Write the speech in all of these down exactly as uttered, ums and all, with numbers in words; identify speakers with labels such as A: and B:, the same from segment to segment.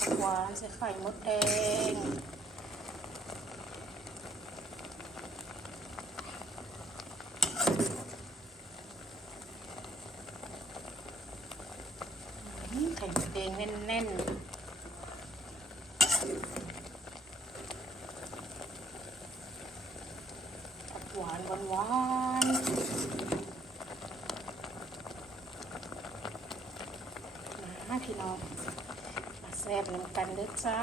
A: ผักหวานใส่ไข่มดแดงไข่มดแดงแน่นๆผักหวานหวานๆมาพี่น้องมาแซ่บน้ำกันเด้อจ้า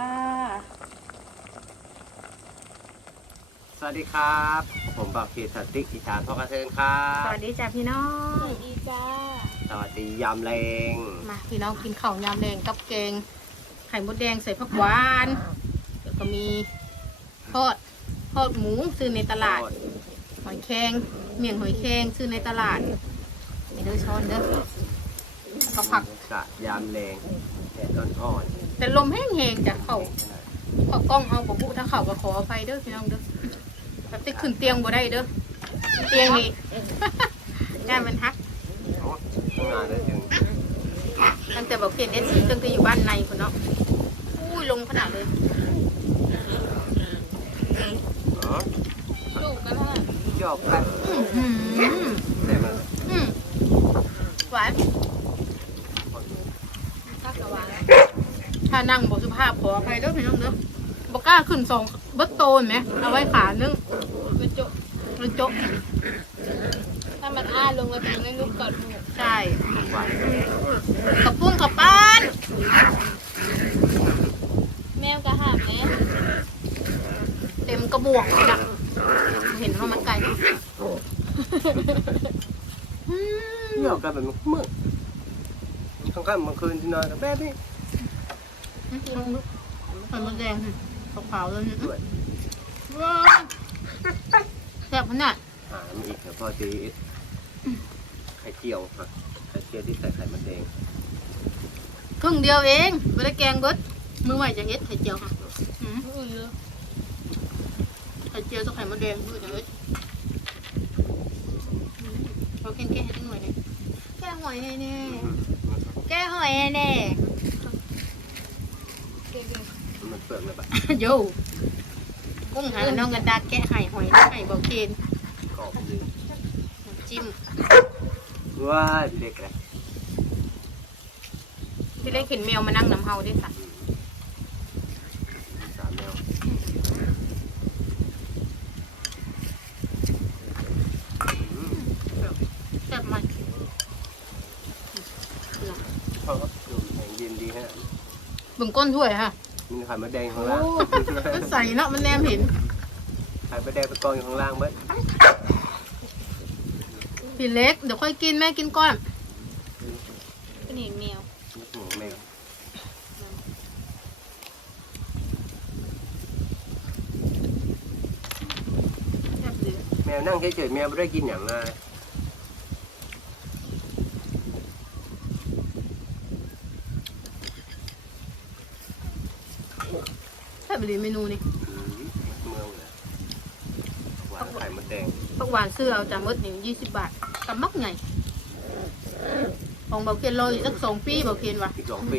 B: สวัสดีครับผมบ่าวเขตสติ๊กอีสานพ่อกระเทินครับ
A: สวัสดีจ้าพี่น้อง
C: สวัสดีจ้า
B: สวัสดียำแรง
A: มาพี่น้องกินข้าวยำแดงกับแกงไข่มดแดงใส่ผักหวานเดี๋ยวก็มีทอดทอดหมูซื้อในตลาดหอยแครงเมี่ยงหอยแครงซื้อในตลาดมีเด้อช้อนเด้อแล้วก็ผัก
B: กะยำแรงแดดอ่อน
A: แต่ลมแห้งๆจากเขาเขากล้องเอาบบุถ้าเขาก็ขออภัยเด้อพี่น้องเด้อแบบที่ขึ้นเตียงบ่ได้เด้อเตียงนี่ งานมันฮัก
B: ๆโอ้ทำงานได้ถึง
A: ตั้งแต่บอกเปลี่ยนเอสซีตั้งแต่อยู่บ้านในคนเนาะอุ้ยลงขนาดเลย
B: อ๋อ
C: ลูกกันเท่าไหร่
B: จบแล้ว
A: อื้อหือ
B: แต่มัน
A: อืมหวาน
C: ข้าวกะวาน
A: ถ้านั่งบอกสุภาพขออภัยเด้อพี่น้องเด้อบอกกล้าขึ้นสองเบิร์ตโตนไหมเอาไว้ขานึง
C: กระโจก
A: มันโจ๊ะ
C: ถ้ามันอ้าลงไปเป็นในลูกกอดหมู
A: ใช่
B: หวาน
A: กระปุ้งกระป้าน
C: แมวกระหาบแม่
A: เต็มกระบวกเลยนะเห็นว่ามันไกลอืม
B: เที่ยวกันแบบมึกๆข้างๆเมื่อคืนที่นอนกับแม่พี่
A: ไข่มดแดงขาวๆเลย
B: ด้วย
A: ว้าวแซ่บขนาด
B: หามาอีกเดี๋ยวพอจีไข่เจียวค่ะไข่เจียวที่ใส่ไข่มดแดง
A: ครึ่งเดียวเองไม่ได้แกงเบิดมือใหม่จะเฮ็ดไข่เจียวค่ะอืม
C: อุ่นเลย
A: ไข่เจียวกับไข่มดแดงมือจะเฮ็ดเราแกงแก้ให้ได้หน่อยหนึงแก้หอยให้แน่แก้หอยให้แน่
C: เก่ง
B: มันเปลือกเลยปะ
A: โย่กุ้งหาน้องกันดาแกะไห่หอยไห่บอกเกน
B: กรอบดี
A: จิ้ม
B: ว้ายเล็กเลย
A: ที่เล็กเห็นแมวมานั่งน้ำเฮาด้วยค่ะ
B: สามแมว
A: แซ่บมัน
B: เพราะว่าลมแข็งเย็นดีฮะ
A: บึงก้นถ้วยค่ะ
B: มีไข่มดแดงข้างล่าง
A: มันใส่เนาะมันแนมเห็น
B: ไข่มดแดงไปกองอยู่ข้างล่างเบิ้ล
A: พี่เล็กเดี๋ยวค่อยกินแม่กินก่อน
C: เป็นหนีแมว
B: หมูแมว
A: แซ่บดี
B: แมวนั่งเฉยๆแมวไม่ได้กินอย่างไร
A: แซ่บดีเมนูนี้
B: เมืองเลยหวานไข่มดแดง
A: ผักหวานเสื้อเอาจานมดหนึ่งยี่สิบบาทกับมักไงของเบาเคียนรออยู่สักสองปีเบาเคียนว่ะ
B: อีกสองปี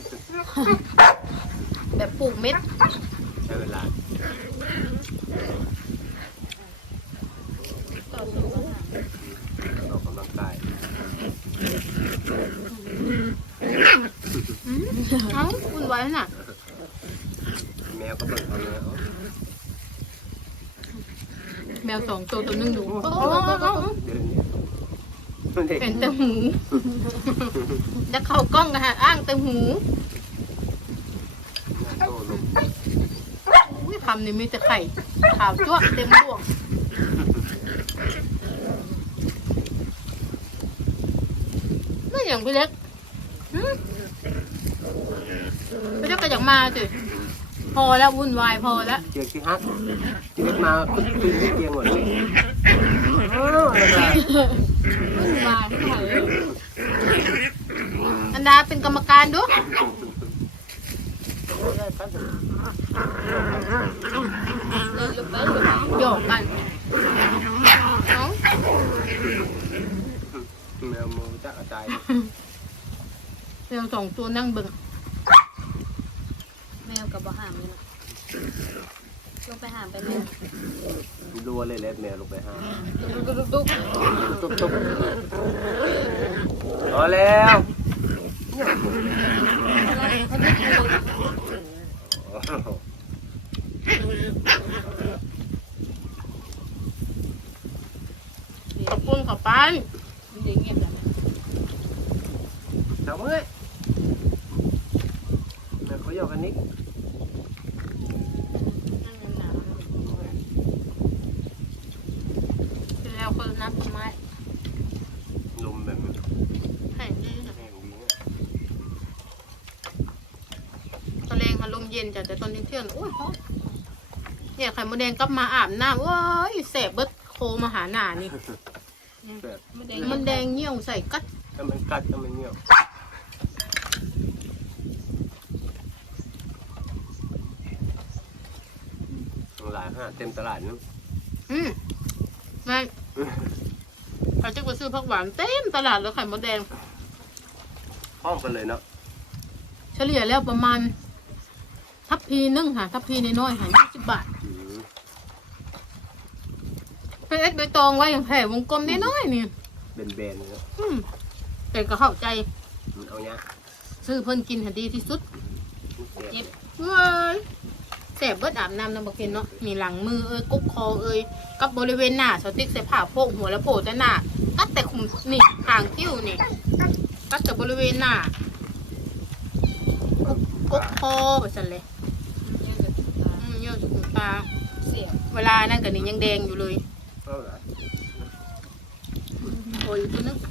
A: แบบปลูกเม็ด
B: ใช้เวลา
C: ต่อสู้กันหา
B: ออกกำลังกาย
A: อืมเอ้าวุ่นวายขนาด
B: แมวก็เปิดเอาเนื้อ
A: แมวสองตัวตัวหนึงอยู่
B: เดินเนี่ยมันเด็ก
A: เห็นแต่หูจะเข้ากล้องกันฮะอ้างแต่หู
B: โตลง
A: อุ้ยคำนี้มีแต่ไข่ขาวจ้วเต็มบ่วงไม่อย่างพี่เล็กหืมพี่เล็กก็อยากมาสิพอแล้ววุ่นวายพอแล้ว
B: เจียงที่ฮักจีเล็กมาขึ้นขึ้นที่เตียงหมดเลย
A: วุ่นวายไม่ไหวอันดาเป็นกรรมการด้วย
C: เลิกลูกไปลูกไป
A: หยอกกันเอ้า
B: แมวมือจะกระจาย
A: แมวสองตัวนั่งเบิ่ง
C: กับบ่หามเลยเนาะลงไปหามไปเลย
B: รัวเลยแล้วแมวลงไปห้า
C: ดุกดุกดุก
B: ตุ๊บตุ๊บพอแล้ว
A: ขอบคุณขอบปัน
C: เดี๋ยวเงียบแล้วนะ
B: ทำเมื่อยแม่เขาหยอกกันนิด
C: นั่งหนาว
A: กินแล้วคนน้ำต้นไม้
B: ลมแบบนี้
A: แห้งดีนะ
B: แห้งดีนะ
A: ตอนแรงค่ะลมเย็นจ้ะแต่ตอนเที่ยงๆโอ้ยฮอตเนี่ยไข่มดแดงกลับมาอาบน้ำโอ้ยแสบเบิดโคมาหาหนานี่
B: แบบ
C: ๆมันแดง
A: มันแดงเหี่ยวใส่กัด
B: ถ้ามันกัดถ้ามันเหนียวหลายห้าเต็มตลาดนึง
A: อืมแม่เขาจะไปซื้อผักหวานเต็มตลาดเลยไข่มดแดง
B: พร้อมกันเลยเนาะ
A: เฉลี่ยแล้วประมาณ ทัพพีนึงค่ะทัพพีน้อยๆค่ะยี่สิบบาท
B: อืม
A: เป็นเอ็กใบตองไว้อย่างแผ่วงกลมน้อยๆนี่
B: เบนๆเลยเนาะ
A: อืมแต่ก็เข้าใจ
B: มันเอาเนี้ย
A: ซื้อเพิ่นกินให้ดีที่สุด
B: เจ็บ
A: เว้ยแสบเบิดอาบน้ำน้ำบะเคนเนาะมีหลังมือเอ้ยกุ๊กคอเอ้ยกับบริเวณหน้าสติ๊กใส่ผ้าโพกหัวแล้วโผล่แต่หน้ากัดแต่ขุมนี่ห่างคิ้วนี่กัดแต่บริเวณหน้ากุ๊กคอแบบนั้นเลย
C: เยอะกับตา
A: อืมเยอะสุดขุมตา
C: เสียบ
A: เวลานั่นกับนี่ยังแดงอยู่เลย
B: เอาล่ะ
A: โอ้ยตัวนึง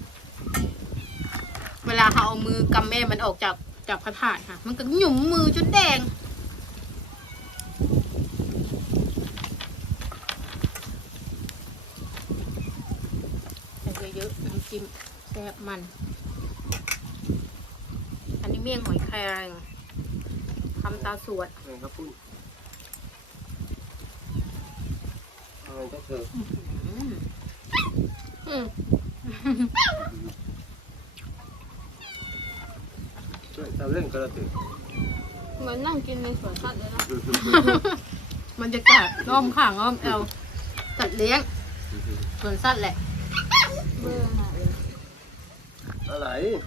A: เวลาเขาเอามือกำแม่มันออกจากจากพระธาตุค่ะ มันก็หยุ่มมือจนแดงใส่เยอะๆน้ำจิ้มแซ่บมัน อันนี้เมี่ยงหอยแครงทำตาสวด
B: เอาครับปุ้นเอาไงก็เธอ
A: อืมอืม
B: เราเล่นกระตือ
C: เหมือนนั่งกินในสวนสัตว์เลยนะ
A: มันจะกัดอ้อมข่างอ้อมแอวสัตว์เลี้ยงสวนสัตว์แหละ
C: เบื่อหาเลย
B: อะไร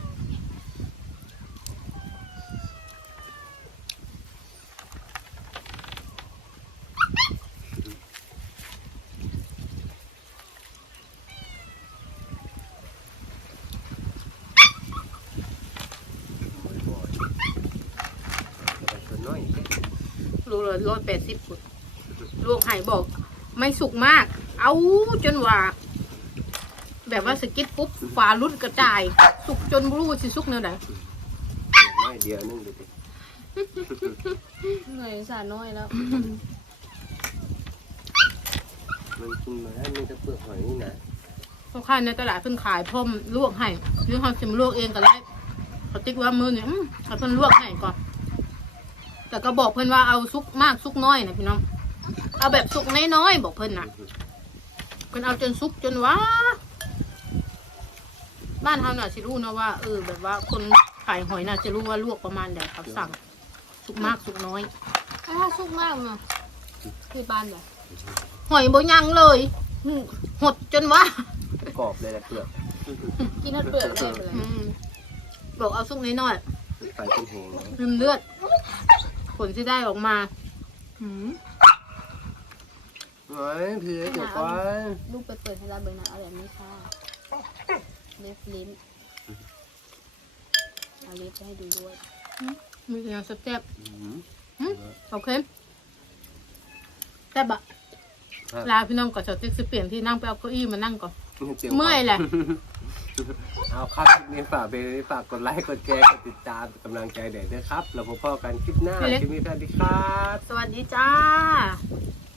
B: น้อย
A: รูเลยร้อยแปดสิบฟุตลวกไห่บอก ไม่สุกมาก เอาจนว่า แบบว่าสกิดปุ๊บฝาลุ่นกระจาย สุกจนบรู้ว่าสิสุกเนื้อไหน
B: น้อยเดียวนึงดูดิ
C: เหนื่อยสาน้อยแล้ว
B: มันกินมาแล้วมันจะเปลือกหอยนี่นะ
A: พ่อค้าในตลาดเพิ่นขายพร้อมลวกไห่หรือเขาจะมาลวกเองก็ได้เขาติ๊กว่ามือเนี่ยเขาเพิ่นลวกไห่ก่อนแต่ก็บอกเพิ่นว่าเอาสุกมากสุกน้อยนะพี่น้องเอาแบบสุกน้อยๆบอกเพิ่นนะเพิ่นเอาจนสุกจนว่า บ้านเฮาน่ะสิรู้นะว่าเออแบบว่าคนขายหอยน่ะจะรู้ว่าลวกประมาณใดเขาสั่งสุกมากสุกน้อย
C: ถ้าสุกมากเนาะที่บ้านแบบ
A: หอยบ่ยังเลยหดจนว่า
B: กรอบเลยแหละเปลือก
C: กินทั้งเปลือกได้เลย
A: อืมบอกเอาสุกน้อย
B: ไฟเป็นแหง
A: ๆริมเลือด ผลที่ได้ออกมาอืม
B: เฮ้ยพี่เดี๋ยวก่อน
C: ลูกไปเปิดให้ร้านเบอร์นั้นเอาแบบนี้ค่ะเล็บลิ้นเอาเล็บไปให้ดูด้วย
A: มีแต่อย่างแซ่บ
B: อืม
A: ๆอืมโอเคแซ่บอะลาพี่น้องก่อนจะติ๊กสิเปลี่ยนที่นั่งไปเอาเก้าอี้มานั่งก่อน เมื่อยแหละ
B: เอาครับคลิปนี้ฝากไปฝากกดไลค์กดแชร์กดติดตามเป็นกำลังใจเด็กด้วยครับเราพบกันคลิปหน้าคลิปนี้สวัสดีครับ
A: สวัสดีจ้า